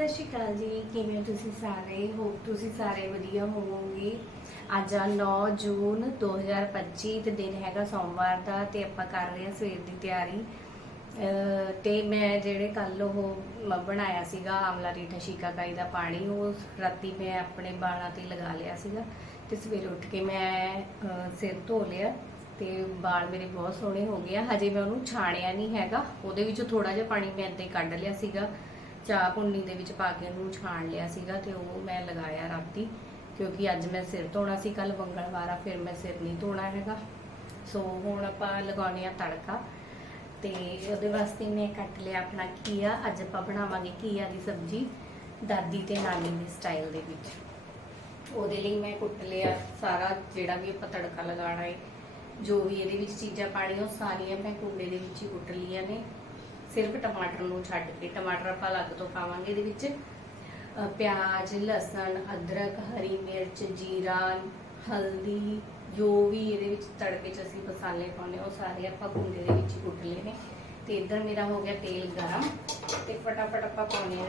ਸਤਿ ਸ਼੍ਰੀ ਅਕਾਲ ਜੀ, ਕਿਵੇਂ ਹੋ ਤੁਸੀਂ ਸਾਰੇ? ਹੋਪ ਤੁਸੀਂ ਸਾਰੇ ਵਧੀਆ ਹੋਵੋਗੇ। ਅੱਜ ਆ 9 ਜੂਨ 2025 ਤੇ ਦਿਨ ਹੈਗਾ ਸੋਮਵਾਰ ਦਾ, ਤੇ ਆਪਾਂ ਕਰ ਰਹੇ ਹਾਂ ਸਵੇਰ ਦੀ ਤਿਆਰੀ। ਅਹ, ਤੇ ਮੈਂ ਜਿਹੜੇ ਕੱਲ ਉਹ ਬਣਾਇਆ ਸੀਗਾ ਆਮਲਾ ਰੀਠਾ ਸ਼ੀਕਾਕਾਈ ਦਾ ਪਾਣੀ, ਉਹ ਰਾਤੀ ਮੈਂ ਆਪਣੇ ਬਾਲਾਂ ਤੇ ਲਗਾ ਲਿਆ ਸੀਗਾ। ਤੇ ਸਵੇਰੇ ਉੱਠ ਕੇ ਮੈਂ ਸਿਰ ਧੋ ਲਿਆ, ਤੇ ਵਾਲ ਮੇਰੇ ਬਹੁਤ ਸੋਹਣੇ ਹੋ ਗਏ ਆ। ਹਜੇ ਮੈਂ ਉਹਨੂੰ ਛਾਣਿਆ ਨਹੀਂ ਹੈਗਾ, ਉਹਦੇ ਵਿੱਚੋਂ ਥੋੜਾ ਜਿਹਾ ਪਾਣੀ ਮੈਂ ਇੱਦਾਂ ਹੀ ਕੱਢ ਲਿਆ ਸੀਗਾ। ਚਾਹ ਪੁੰਨੀ ਦੇ ਵਿੱਚ ਪਾ ਕੇ ਉਹਨੂੰ ਛਾਣ ਲਿਆ ਸੀਗਾ ਤੇ ਉਹ ਮੈਂ ਲਗਾਇਆ ਰਾਤੀ ਕਿਉਂਕਿ ਅੱਜ ਮੈਂ ਸਿਰ ਧੋਣਾ ਸੀ ਕੱਲ ਮੰਗਲਵਾਰ ਆ, ਫਿਰ ਮੈਂ ਸਿਰ ਨਹੀਂ ਧੋਣਾ ਹੈਗਾ। ਸੋ ਹੁਣ ਆਪਾਂ ਲਗਾਉਣੇ ਆ ਤੜਕਾ ਤੇ ਉਹਦੇ ਵਾਸਤੇ ਮੈਂ ਕੱਟ ਲਿਆ ਆਪਣਾ ਕੀਆ ਅੱਜ ਆਪਾਂ ਬਣਾਵਾਂਗੇ ਕੀਆ ਦੀ ਸਬਜ਼ੀ ਦਾਦੀ ਤੇ ਨਾਨੀ ਦੇ ਸਟਾਈਲ ਦੇ ਵਿੱਚ। ਉਹਦੇ ਲਈ ਮੈਂ ਕੁੱਟ ਲਿਆ ਸਾਰਾ ਜਿਹੜਾ ਵੀ ਆਪਾਂ ਤੜਕਾ ਲਗਾਉਣਾ ਹੈ ਜੋ ਵੀ ਇਹਦੇ ਵਿੱਚ ਚੀਜ਼ਾਂ ਪਾਣੀਆਂ ਉਹ ਸਾਰੀਆਂ ਮੈਂ ਕੁੰਡੇ ਦੇ ਵਿੱਚ ਹੀ ਕੁੱਟ ਲਈਆਂ ਨੇ। ਸਿਰਫ ਟਮਾਟਰ ਨੂੰ ਛੱਡ ਕੇ ਟਮਾਟਰ ਆਪਾਂ ਅਲੱਗ ਤੋਂ ਪਾਵਾਂਗੇ ਇਹਦੇ ਵਿੱਚ। ਪਿਆਜ਼ ਲਸਣ ਅਦਰਕ ਹਰੀ ਮਿਰਚ ਜੀਰਾ ਹਲਦੀ ਜੋ ਵੀ ਇਹਦੇ ਵਿੱਚ ਤੜਕੇ 'ਚ ਅਸੀਂ ਮਸਾਲੇ ਪਾਉਂਦੇ ਹਾਂ, ਉਹ ਸਾਰੇ ਆਪਾਂ ਕੁੰਡੇ ਦੇ ਵਿੱਚ ਕੁੱਟ ਲਏ ਨੇ ਤੇ ਇੱਧਰ ਮੇਰਾ ਹੋ ਗਿਆ ਤੇਲ ਗਰਮ ਤੇ ਫਟਾਫਟ ਆਪਾਂ ਪਾਉਣੇ ਆ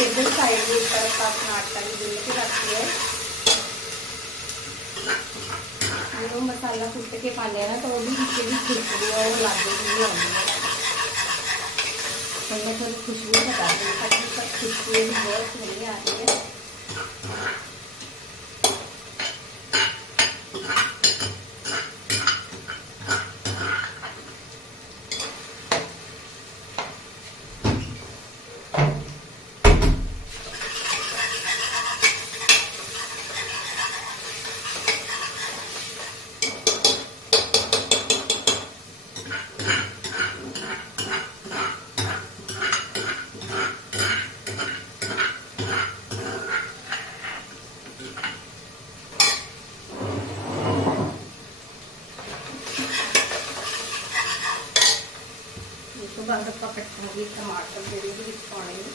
ਇਹਦੇ ਵਿੱਚ ਇਧਰ ਸਾਈਡ ਦੇ ਉੱਪਰ ਆਪਾਂ ਆਪਣਾ ਆਟਾ ਵੀ ਗੁੰਨ ਕੇ ਰੱਖ ਲਿਆ ਜਦੋਂ ਮਸਾਲਾ ਕੁੱਟ ਕੇ ਪਾਉਂਦੇ ਆ ਨਾ ਤਾਂ ਉਹਦੀ ਵਿੱਚ ਜਿਹੜੀ ਖੁਸ਼ਬੂ ਆ ਉਹ ਲੱਗ ਹੀ ਆਉਂਦੀ ਹੈ ਹੁਣ ਮੈਂ ਤੁਹਾਨੂੰ ਖੁਸ਼ਬੂ ਬਤਾ ਦਿੰਦੀ ਹਾਂ ਕਿ ਸਭ ਖੁਸ਼ਬੂ ਉਸ ਤੋਂ ਬਾਅਦ ਆਪਾਂ ਕੱਟਾਂਗੇ ਟਮਾਟਰ ਜਿਹੜੇ ਇਹਦੇ ਵਿੱਚ ਪਾਉਣੇ ਨੇ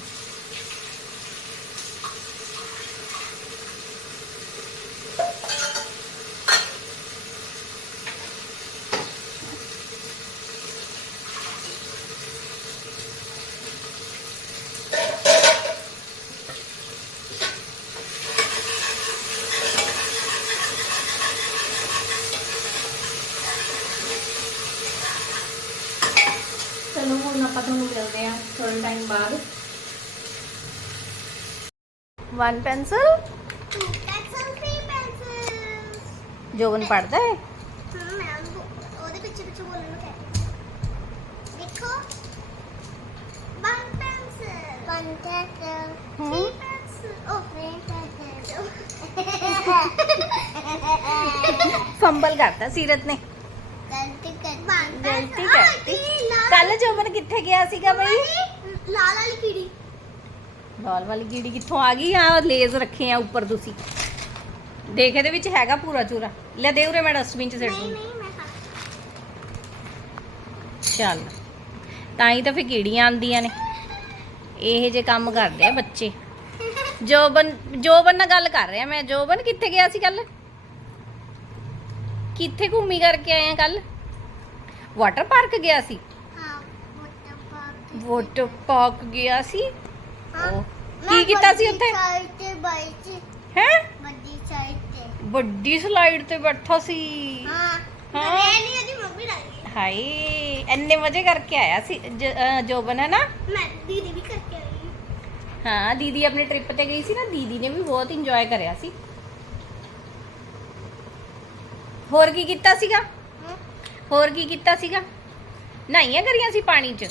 ਚਲੋ ਹੁਣ ਆਪਾਂ ਤੁਹਾਨੂੰ ਮਿਲਦੇ ਥੋੜੇ ਟਾਈਮ ਬਾਅਦ ਵਨ ਪੈਨਸਲ. ਜੋਗਨ ਪੜਦਾ ਹੈ ਹਾਂ ਮੈਂ ਉਹਨੂੰ- ਉਹਦੇ ਪਿੱਛੇ ਪਿੱਛੇ ਬੋਲਣ ਨੂੰ ਕਹਿ ਦੇਖੋ pencil one pencil ਹਮ। three pencil oh three pencil ਫੰਬਲ ਕਰਤਾ ਸੀਰਤ ਨੇ ਕੱਲ ਜੋਬਨ ਕਿੱਥੇ ਗਿਆ ਸੀਗਾ ਬਈ? ਲਾਲ ਵਾਲੀ ਕੀੜੀ ਲਾਲ ਵਾਲੀ ਕੀੜੀ ਕਿੱਥੋਂ ਆ ਗਈ? ਆ ਲੇਜ਼ ਰੱਖੇ ਆ ਉੱਪਰ ਤੁਸੀਂ। ਦੇਖ ਇਹਦੇ ਵਿੱਚ ਹੈਗਾ ਪੂਰਾ ਚੂਰਾ। ਲੈ ਦੇ ਉਰੇ ਮੈਂ ਡਸਟਬਿਨ ਚ ਸਿੱਟ ਨਹੀਂ ਦੂੰ ਨਹੀਂ ਮੈਂ ਖਾ ਚੱਲ। ਤਾਂ ਹੀ ਤਾਂ ਫਿਰ ਕੀੜੀਆਂ ਆਂਦੀਆਂ ਨੇ। ਇਹ ਜੇ ਕੰਮ ਕਰਦੇ ਆ ਬੱਚੇ। ਜੋਬਨ ਜੋਬਨ ਨਾਲ ਗੱਲ ਕਰ ਰਿਹਾ ਮੈਂ। ਜੋਬਨ ਕਿੱਥੇ ਗਿਆ ਸੀ ਕੱਲ? ਕਿੱਥੇ ਘੁੰਮੀ ਕਰਕੇ ਆਏ ਆ ਕੱਲ? ਵਾਟਰ ਪਾਰਕ ਗਿਆ ਸੀ। ਵਾਟਰ ਪਾਰਕ ਗਿਆ ਸੀ। ਹਾਂ ਉਹ, ਕੀ ਕੀਤਾ ਸੀ ਉੱਥੇ? ਸਾਈਡ ਤੇ ਹੈ? ਵੱਡੀ ਸਾਈਡ ਤੇ। ਵੱਡੀ ਸਲਾਈਡ ਤੇ ਬੈਠਾ ਸੀ। ਹਾਂ ਹਾਂ। ਮੈਂ ਨਹੀਂ ਉਹਦੀ ਮੰਮੀ ਲੱਗੀ ਹਾਏ ਇੰਨੇ ਮਜ਼ੇ ਕਰਕੇ ਆਇਆ ਸੀ ਜੋਬਨ ਹੈ ਨਾ ਮੈਂ ਦੀਦੀ ਵੀ ਕਰਕੇ ਆਈ ਹਾਂ। ਦੀਦੀ ਆਪਣੀ ਟ੍ਰਿਪ ਤੇ ਗਈ ਸੀ ਨਾ ਦੀਦੀ ਨੇ ਵੀ ਬਹੁਤ ਇੰਜੋਏ ਕਰਿਆ ਸੀ। ਹੋਰ ਕੀ ਕੀਤਾ ਸੀਗਾ? ਹੋਰ ਕੀ ਕੀਤਾ ਸੀਗਾ? ਨਹਾਈਆਂ ਕਰੀਆਂ ਸੀ ਪਾਣੀ 'ਚ।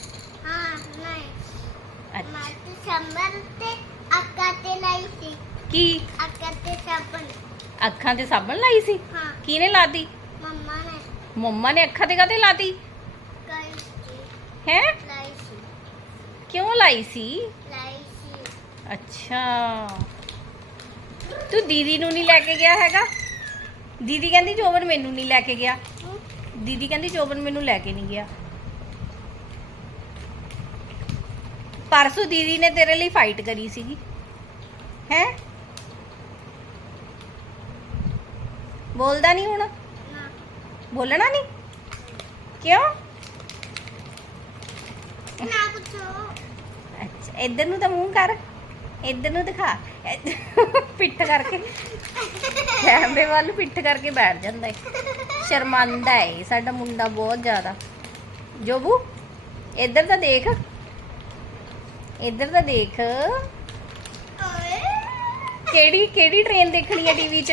ਮੈਂ ਤੇ ਸੰਬਰ ਤੇ ਅੱਕਾ ਤੇ ਲਾਈ ਸੀ। ਕੀ? ਅੱਕਾ ਤੇ ਸਾਬਣ। ਅੱਖਾਂ ਤੇ ਸਾਬਣ ਲਾਈ ਸੀ? ਹਾਂ। ਕਿਹਨੇ ਲਾਤੀ? ਮੰਮਾ ਨੇ। ਮੰਮਾ ਨੇ ਅੱਖਾਂ ਤੇ ਕਾਤੇ ਲਾਤੀ? ਸੀ। ਹੈ? ਲਾਈ ਸੀ। ਕਿਉਂ ਲਾਈ ਸੀ? ਲਾਈ ਸੀ। ਅੱਛਾ। ਤੂੰ ਦੀਦੀ ਨੂੰ ਨਹੀਂ ਲੈ ਕੇ ਗਿਆ ਹੈਗਾ? ਦੀਦੀ ਕਹਿੰਦੀ ਜੋਬਨ ਮੈਨੂੰ ਨਹੀਂ ਲੈ ਕੇ ਗਿਆ। ਦੀਦੀ ਕਹਿੰਦੀ ਜੋਬਨ ਮੈਨੂੰ ਲੈ ਕੇ ਨਹੀਂ ਗਿਆ। ਪਰਸੋਂ ਦੀਦੀ ਨੇ ਤੇਰੇ ਲਈ ਫਾਈਟ ਕਰੀ ਸੀਗੀ। ਹੈ? ਬੋਲਦਾ ਨਹੀਂ ਹੁਣ? ਨਾ ਬੋਲਣਾ ਨਹੀਂ? ਕਿਉਂ? ਨਾ ਪੁੱਛੋ। ਅੱਛਾ ਇੱਧਰ ਨੂੰ ਤਾਂ ਮੂੰਹ ਕਰ। ਇੱਧਰ ਨੂੰ ਦਿਖਾ। ਪਿੱਠ ਕਰਕੇ। ਕੈਮਰੇ ਵੱਲ ਪਿੱਠ ਕਰਕੇ ਬੈਠ ਜਾਂਦਾ ਹੈ ਸ਼ਰਮਾਂਦਾ ਹੈ ਸਾਡਾ ਮੁੰਡਾ ਬਹੁਤ ਜ਼ਿਆਦਾ। ਜੋਬੂ ਇੱਧਰ ਤਾਂ ਦੇਖ। ਇੱਧਰ ਤਾਂ ਦੇਖ। ਕਿਹੜੀ ਕਿਹੜੀ ਟ੍ਰੇਨ ਦੇਖਣੀ ਹੈ ਟੀਵੀ 'ਚ?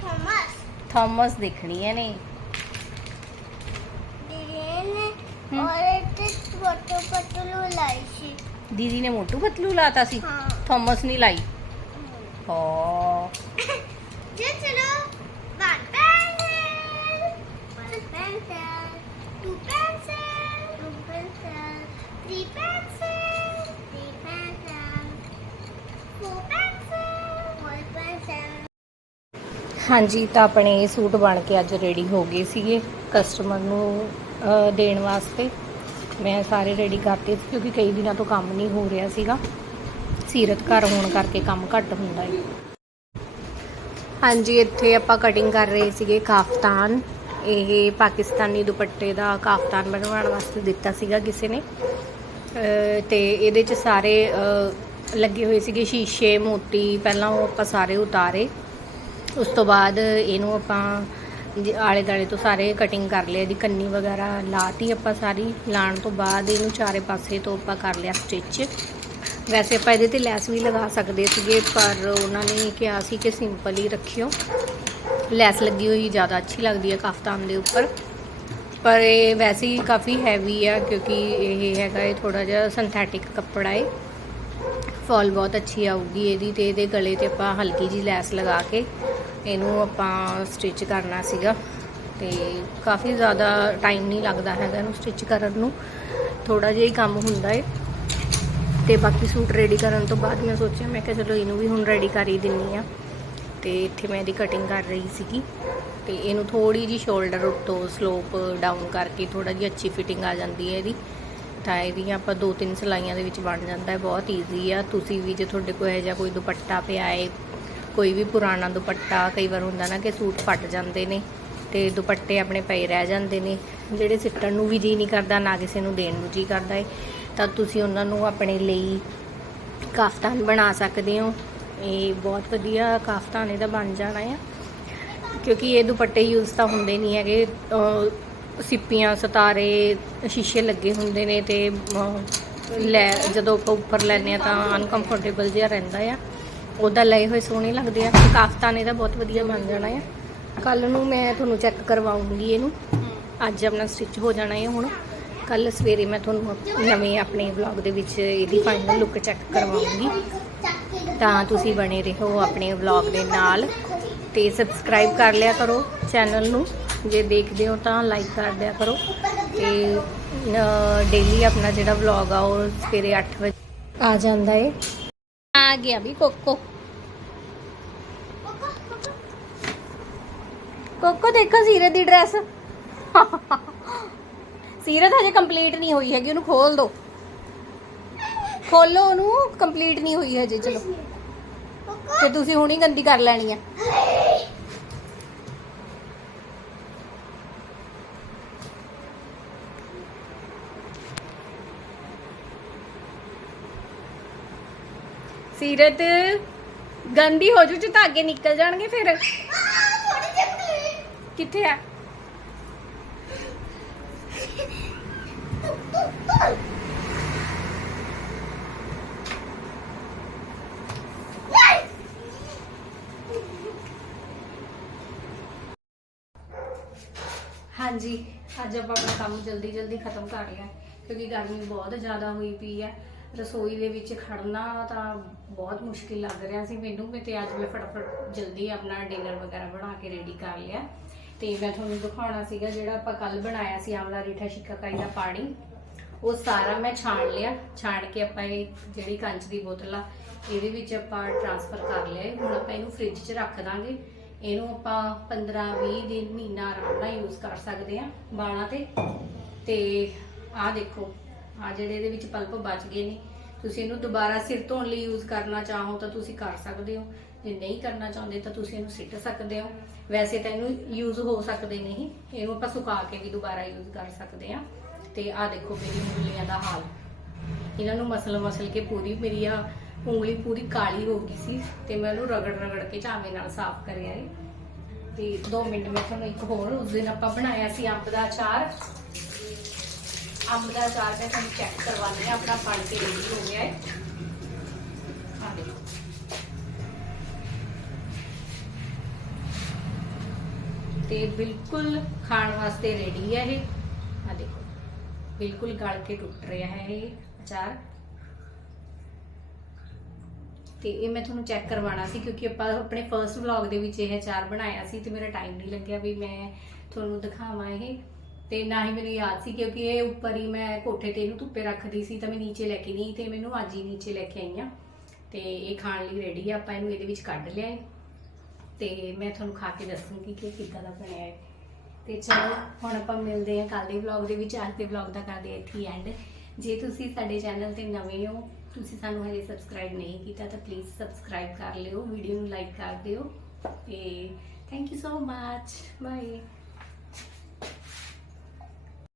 ਥੋਮਸ ਥਾਮਸ ਦੇਖਣੀ ਹੈ। ਨੇ ਦੀਦੀ ਨੇ ਮੋਟੂ ਪਤਲੂ ਲਾਤਾ ਸੀ। ਥਾਮਸ ਨਹੀਂ ਲਾਈ। ਹਾਂ। ਜੇ ਹਾਂਜੀ ਤਾਂ ਆਪਣੇ ਸੂਟ ਬਣ ਕੇ ਅੱਜ ਰੈਡੀ ਹੋ ਗਏ ਸੀਗੇ ਕਸਟਮਰ ਨੂੰ ਦੇਣ ਵਾਸਤੇ। ਮੈਂ ਸਾਰੇ ਰੈਡੀ ਕਰਤੇ ਸੀ ਕਿਉਂਕਿ ਕਈ ਦਿਨਾਂ ਤੋਂ ਕੰਮ ਨਹੀਂ ਹੋ ਰਿਹਾ ਸੀਗਾ। ਸੀਰਤ ਘਰ ਹੋਣ ਕਰਕੇ ਕੰਮ ਘੱਟ ਹੁੰਦਾ ਹੈ ਹਾਂਜੀ ਇੱਥੇ ਆਪਾਂ ਕਟਿੰਗ ਕਰ ਰਹੇ ਸੀਗੇ ਕਾਫਤਾਨ। ਇਹ ਪਾਕਿਸਤਾਨੀ ਦੁਪੱਟੇ ਦਾ ਕਾਫਤਾਨ ਬਣਵਾਉਣ ਵਾਸਤੇ ਦਿੱਤਾ ਸੀਗਾ ਕਿਸੇ ਨੇ। ਅਹ, ਤੇ ਇਹਦੇ ਚ ਸਾਰੇ ਲੱਗੇ ਹੋਏ ਸੀਗੇ ਸ਼ੀਸ਼ੇ ਮੋਤੀ ਪਹਿਲਾਂ ਉਹ ਆਪਾਂ ਸਾਰੇ ਉਤਾਰੇ। ਉਸ ਤੋਂ ਬਾਅਦ ਇਹਨੂੰ ਆਪਾਂ ਜ- ਆਲੇ ਦਾਲੇ ਤੋਂ ਸਾਰੇ ਕਟਿੰਗ ਕਰ ਲਿਆ, ਇਹਦੀ ਕੰਨੀ ਵਗੈਰਾ ਲਾਤੀ ਆਪਾਂ ਸਾਰੀ। ਲਾਣ ਤੋਂ ਬਾਅਦ ਇਹਨੂੰ ਚਾਰੇ ਪਾਸੇ ਤੋਂ ਆਪਾਂ ਕਰ ਲਿਆ ਸਟਿਚ ਵੈਸੇ ਆਪਾਂ ਇਹਦੇ ਤੇ ਲੈਸ ਵੀ ਲਗਾ ਸਕਦੇ ਸੀਗੇ, ਪਰ ਉਹਨਾਂ ਨੇ ਕਿਹਾ ਸੀ ਕਿ ਸਿੰਪਲ ਹੀ ਰੱਖਿਓ। ਲੈਸ ਲੱਗੀ ਹੋਈ ਜ਼ਿਆਦਾ ਅੱਛੀ ਲੱਗਦੀ ਹੈ ਕਫਤਾਨ ਦੇ ਉੱਪਰ। ਪਰ ਇਹ ਵੈਸੇ ਹੀ ਕਾਫੀ ਹੈਵੀ ਆ, ਕਿਉਂਕਿ ਇਹ ਹੈਗਾ ਇਹ ਥੋੜਾ ਜਿਹਾ ਸਿੰਥੈਟਿਕ ਕੱਪੜਾ ਹੈ ਫਾਲ ਬਹੁਤ ਅੱਛੀ ਆਊਗੀ ਇਹਦੀ ਤੇ ਇਹਦੇ ਗਲੇ ਤੇ ਆਪਾਂ ਹਲਕੀ ਜੀ ਲੈਸ ਲਗਾ ਕੇ ਇਹਨੂੰ ਆਪਾਂ ਸਟਿਚ ਕਰਨਾ ਸੀਗਾ ਤੇ ਕਾਫੀ ਜ਼ਿਆਦਾ ਟਾਈਮ ਨਹੀਂ ਲੱਗਦਾ ਹੈਗਾ ਇਹਨੂੰ ਸਟਿਚ ਕਰਨ ਨੂੰ। ਥੋੜਾ ਜਿਹਾ ਹੀ ਕੰਮ ਹੁੰਦਾ ਹੈ ਤੇ ਬਾਕੀ ਸੂਟ ਰੈਡੀ ਕਰਨ ਤੋਂ ਬਾਅਦ ਮੈਂ ਸੋਚਿਆ, ਮੈਂ ਕਿਹਾ ਚਲੋ ਇਹਨੂੰ ਵੀ ਹੁਣ ਰੈਡੀ ਕਰ ਹੀ ਦਿੰਨੀ ਆ। ਤੇ ਇੱਥੇ ਮੈਂ ਇਹਦੀ ਕਟਿੰਗ ਕਰ ਰਹੀ ਸੀਗੀ। ਤੇ ਇਹਨੂੰ ਥੋੜੀ ਜੀ ਸ਼ੋਲਡਰ ਉੱਤੋਂ ਸਲੋਪ ਡਾਊਨ ਕਰਕੇ ਥੋੜਾ ਜਿਹੀ ਅੱਛੀ ਫਿਟਿੰਗ ਆ ਜਾਂਦੀ ਹੈ ਇਹਦੀ। ਤਾਂ ਇਹਦੀਆਂ ਆਪਾਂ ਦੋ ਤਿੰਨ ਸਲਾਈਆਂ ਦੇ ਵਿੱਚ ਬਣ ਜਾਂਦਾ ਹੈ ਬਹੁਤ ਈਜ਼ੀ ਆ। ਤੁਸੀਂ ਵੀ ਜੇ ਤੁਹਾਡੇ ਕੋਲ ਇਹੋ ਜਿਹਾ ਕੋਈ ਦੁਪੱਟਾ ਪਿਆ ਹੈ ਕੋਈ ਵੀ ਪੁਰਾਣਾ ਦੁਪੱਟਾ ਕਈ ਵਾਰ ਹੁੰਦਾ ਨਾ ਕਿ ਸੂਟ ਫਟ ਜਾਂਦੇ ਨੇ ਤੇ ਦੁਪੱਟੇ ਆਪਣੇ ਪਏ ਰਹਿ ਜਾਂਦੇ ਨੇ, ਜਿਹੜੇ ਸਿੱਟਣ ਨੂੰ ਵੀ ਜੀ ਨਹੀਂ ਕਰਦਾ, ਨਾ ਕਿਸੇ ਨੂੰ ਦੇਣ ਨੂੰ ਜੀ ਕਰਦਾ ਹੈ ਤਾਂ ਤੁਸੀਂ ਉਹਨਾਂ ਨੂੰ ਆਪਣੇ ਲਈ ਕਾਫਤਾਨ ਬਣਾ ਸਕਦੇ ਹੋ। ਇਹ ਬਹੁਤ ਵਧੀਆ ਕਾਫਤਾਨ ਇਹਦਾ ਬਣ ਜਾਣਾ ਆ। ਕਿਉਂਕਿ ਇਹ ਦੁਪੱਟੇ ਯੂਜ਼ ਤਾਂ ਹੁੰਦੇ ਨਹੀਂ ਹੈਗੇ। ਸਿੱਪੀਆਂ, ਸਤਾਰੇ, ਸ਼ੀਸ਼ੇ ਲੱਗੇ ਹੁੰਦੇ ਨੇ ਤੇ ਲੈ ਜਦੋਂ ਆਪਾਂ ਉੱਪਰ ਲੈਨੇ ਆ ਤਾਂ ਅਨਕੰਫਰਟੇਬਲ ਜਿਹਾ ਰਹਿੰਦਾ ਆ। ਉਹਦਾ ਲਏ ਹੋਏ ਸੋਹਣੇ ਲੱਗਦੇ ਆ। ਕਾਫਤਾਨ ਇਹਦਾ ਬਹੁਤ ਵਧੀਆ ਬਣ ਜਾਣਾ ਆ। ਕੱਲ ਨੂੰ ਮੈਂ ਤੁਹਾਨੂੰ ਚੈੱਕ ਕਰਵਾਉਂਗੀ ਇਹਨੂੰ। ਅੱਜ ਆਪਣਾ ਸਟਿਚ ਹੋ ਜਾਣਾ ਹੈ ਹੁਣ। ਕੱਲ ਸਵੇਰੇ ਮੈਂ ਤੁਹਾਨੂੰ ਨਵੇਂ ਆਪਣੇ ਵਲੌਗ ਦੇ ਵਿੱਚ ਇਹਦੀ ਫਾਈਨਲ ਲੁੱਕ ਚੈੱਕ ਕਰਵਾਉਂਗੀ। ਤਾਂ ਤੁਸੀਂ ਬਣੇ ਰਹੋ ਆਪਣੇ ਵਲੌਗ ਦੇ ਨਾਲ ਤੇ ਸਬਸਕ੍ਰਾਈਬ ਕਰ ਲਿਆ ਕਰੋ ਚੈਨਲ ਨੂੰ। ਜੇ ਦੇਖਦੇ ਹੋ ਤਾਂ ਲਾਈਕ ਕਰ ਦਿਆ ਕਰੋ। ਤੇ ਡੇਲੀ ਆਪਣਾ ਜਿਹੜਾ ਵਲੌਗ ਆ ਉਹ ਸਵੇਰੇ 8 ਵਜੇ ਆ ਜਾਂਦਾ ਏ। ਆ ਗਿਆ ਵੀ ਕੋਕੋ। ਕੋਕੋ ਦੇਖੋ ਸੀਰਤ ਦੀ ਡਰੈਸ। ਸੀਰਤ ਹਜੇ ਕੰਪਲੀਟ ਨਹੀਂ ਹੋਈ ਹੈਗੀ, ਉਹਨੂੰ ਖੋਲ ਦੋ। ਖੋਲੋ ਉਹਨੂੰ ਕੰਪਲੀਟ ਨਹੀਂ ਹੋਈ ਹਜੇ, ਚਲੋ। ਤੇ ਤੁਸੀਂ ਹੁਣੀ ਗੰਦੀ ਕਰ ਲੈਣੀ ਆ। ਸੀਰਤ ਗੰਦੀ ਹੋ ਜੂ ਚ ਧਾਗੇ ਨਿਕਲ ਜਾਣਗੇ ਫਿਰ। ਕਿੱਥੇ ਆ? ਹਾਂਜੀ ਅੱਜ ਆਪਾਂ ਆਪਣਾ ਕੰਮ ਜਲਦੀ ਜਲਦੀ ਖਤਮ ਕਰ ਲਿਆ ਕਿਉਂਕਿ ਗਰਮੀ ਬਹੁਤ ਜ਼ਿਆਦਾ ਹੋਈ ਪਈ ਹੈ ਰਸੋਈ ਦੇ ਵਿੱਚ ਖੜਨਾ ਤਾਂ ਬਹੁਤ ਮੁਸ਼ਕਿਲ ਲੱਗ ਰਿਹਾ ਸੀ। ਮੈਨੂੰ ਵੀ ਤੇ ਅੱਜ ਮੈਂ ਫਟਾਫਟ ਜਲਦੀ ਆਪਣਾ ਡਿਨਰ ਵਗੈਰਾ ਬਣਾ ਕੇ ਰੈਡੀ ਕਰ ਲਿਆ। ਤੇ ਮੈਂ ਤੁਹਾਨੂੰ ਦਿਖਾਉਣਾ ਸੀਗਾ ਜਿਹੜਾ ਆਪਾਂ ਕੱਲ ਬਣਾਇਆ ਸੀ ਆਮਲਾ ਰੀਠਾ ਸ਼ਿਕਾਕਾਈ ਦਾ ਪਾਣੀ। ਉਹ ਸਾਰਾ ਮੈਂ ਛਾਣ ਲਿਆ। ਛਾਣ ਕੇ ਆਪਾਂ ਇਹ ਜਿਹੜੀ ਕੰਚ ਦੀ ਬੋਤਲ ਆ, ਇਹਦੇ ਵਿੱਚ ਆਪਾਂ ਟਰਾਂਸਫਰ ਕਰ ਲਿਆ। ਹੁਣ ਆਪਾਂ ਇਹਨੂੰ ਫ੍ਰਿਜ 'ਚ ਰੱਖ ਦਾਂਗੇ। ਇਹਨੂੰ ਆਪਾਂ 15-20 ਦਿਨ ਮਹੀਨਾ ਆਰਾਮ ਨਾਲ ਯੂਜ਼ ਕਰ ਸਕਦੇ ਆ ਬਾਲਾਂ ਤੇ। ਤੇ ਆਹ ਦੇਖੋ ਆ ਜਿਹੜੇ ਇਹਦੇ ਵਿੱਚ ਪਲਪ ਬਚ ਗਏ ਨੇ। ਤੁਸੀਂ ਇਹਨੂੰ ਦੁਬਾਰਾ ਸਿਰ ਧੋਣ ਲਈ ਯੂਜ਼ ਕਰਨਾ ਚਾਹੋ ਤਾਂ ਤੁਸੀਂ ਕਰ ਸਕਦੇ ਹੋ। ਜੇ ਨਹੀਂ ਕਰਨਾ ਚਾਹੁੰਦੇ ਤਾਂ ਤੁਸੀਂ ਇਹਨੂੰ ਸਿੱਟ ਸਕਦੇ ਹੋ। ਵੈਸੇ ਤਾਂ ਇਹਨੂੰ ਯੂਜ਼ ਹੋ ਸਕਦੇ ਨਹੀਂ ਇਹਨੂੰ ਆਪਾਂ ਸੁਕਾ ਕੇ ਵੀ ਦੁਬਾਰਾ ਯੂਜ਼ ਕਰ ਸਕਦੇ ਆ ਤੇ ਆ ਦੇਖੋ ਮੇਰੀ ਉਂਗਲੀਆਂ ਦਾ ਹਾਲ। ਇਹਨਾਂ ਨੂੰ ਮਸਲ ਮਸਲ ਕੇ ਪੂਰੀ ਮੇਰੀ ਆ ਉਂਗਲੀ ਪੂਰੀ ਕਾਲੀ ਹੋ ਗਈ ਸੀ ਤੇ ਮੈਂ ਉਹਨੂੰ ਰਗੜ ਰਗੜ ਕੇ ਚਾਵੇਂ ਨਾਲ ਸਾਫ਼ ਕਰਿਆ ਏ। ਤੇ 2 ਮਿੰਟ ਮੈਂ ਤੁਹਾਨੂੰ ਇੱਕ ਹੋਰ ਉਸ ਦਿਨ ਆਪਾਂ ਬਣਾਇਆ ਸੀ ਅੰਬ ਦਾ ਅਚਾਰ। ਅੰਬ ਦਾ ਅਚਾਰ ਮੈਂ ਤੁਹਾਨੂੰ ਚੈੱਕ ਕਰਵਾਉਂਦੀ ਹਾਂ, ਆਪਣਾ ਬਣ ਕੇ ਰੈਡੀ ਹੋ ਗਿਆ ਹੈ। ਆ ਦੇਖੋ। ਤੇ ਬਿਲਕੁਲ ਖਾਣ ਵਾਸਤੇ ਰੈਡੀ ਹੈ ਇਹ। ਆ ਦੇਖੋ। ਬਿਲਕੁਲ ਗਲ ਕੇ ਟੁੱਟ ਰਿਹਾ ਹੈ ਇਹ ਅਚਾਰ। ਤੇ ਇਹ ਮੈਂ ਤੁਹਾਨੂੰ ਚੈੱਕ ਕਰਵਾਉਣਾ ਸੀ, ਕਿਉਂਕਿ ਆਪਾਂ ਆਪਣੇ ਫਰਸਟ ਵਲੌਗ ਦੇ ਵਿੱਚ ਇਹ ਅਚਾਰ ਬਣਾਇਆ ਸੀ ਤੇ ਮੇਰਾ ਟਾਈਮ ਨਹੀਂ ਲੱਗਿਆ ਵੀ ਮੈਂ ਤੁਹਾਨੂੰ ਦਿਖਾਵਾਂ ਇਹ। ਤੇ ਨਾ ਹੀ ਮੈਨੂੰ ਯਾਦ ਸੀ ਕਿਉਂਕਿ ਇਹ ਉੱਪਰ ਹੀ ਮੈਂ ਕੋਠੇ ਤੇ ਇਹਨੂੰ ਧੁੱਪੇ ਰੱਖਦੀ ਸੀ ਤਾਂ ਮੈਂ ਨੀਚੇ ਲੈ ਕੇ ਨਹੀਂ ਤੇ ਮੈਨੂੰ ਅੱਜ ਹੀ ਨੀਚੇ ਲੈ ਕੇ ਆਈ ਹਾਂ। ਤੇ ਇਹ ਖਾਣ ਲਈ ਰੈਡੀ ਆ, ਆਪਾਂ ਇਹਨੂੰ ਇਹਦੇ ਵਿੱਚ ਕੱਢ ਲਿਆ ਹੈ। ਤੇ ਮੈਂ ਤੁਹਾਨੂੰ ਖਾ ਕੇ ਦੱਸੂਗੀ ਕਿ ਕਿੱਦਾਂ ਦਾ ਬਣਿਆ ਹੈ। ਤੇ ਚਲੋ, ਹੁਣ ਆਪਾਂ ਮਿਲਦੇ ਹਾਂ ਕੱਲ ਦੇ ਵਲੌਗ ਦੇ ਵਿੱਚ, ਅੱਜ ਦੇ ਵਲੌਗ ਦਾ ਕਰਦੇ ਹਾਂ ਇੱਥੇ ਐਂਡ ਜੇ ਤੁਸੀਂ ਸਾਡੇ ਚੈਨਲ ਤੇ ਨਵੇਂ ਹੋ, ਤੁਸੀਂ ਸਾਨੂੰ ਹਜੇ ਸਬਸਕ੍ਰਾਈਬ ਨਹੀਂ ਕੀਤਾ ਤਾਂ ਪਲੀਜ਼ ਸਬਸਕ੍ਰਾਈਬ ਕਰ ਲਿਓ ਵੀਡੀਓ ਨੂੰ ਲਾਈਕ ਕਰ ਦਿਓ। ਤੇ thank you so much bye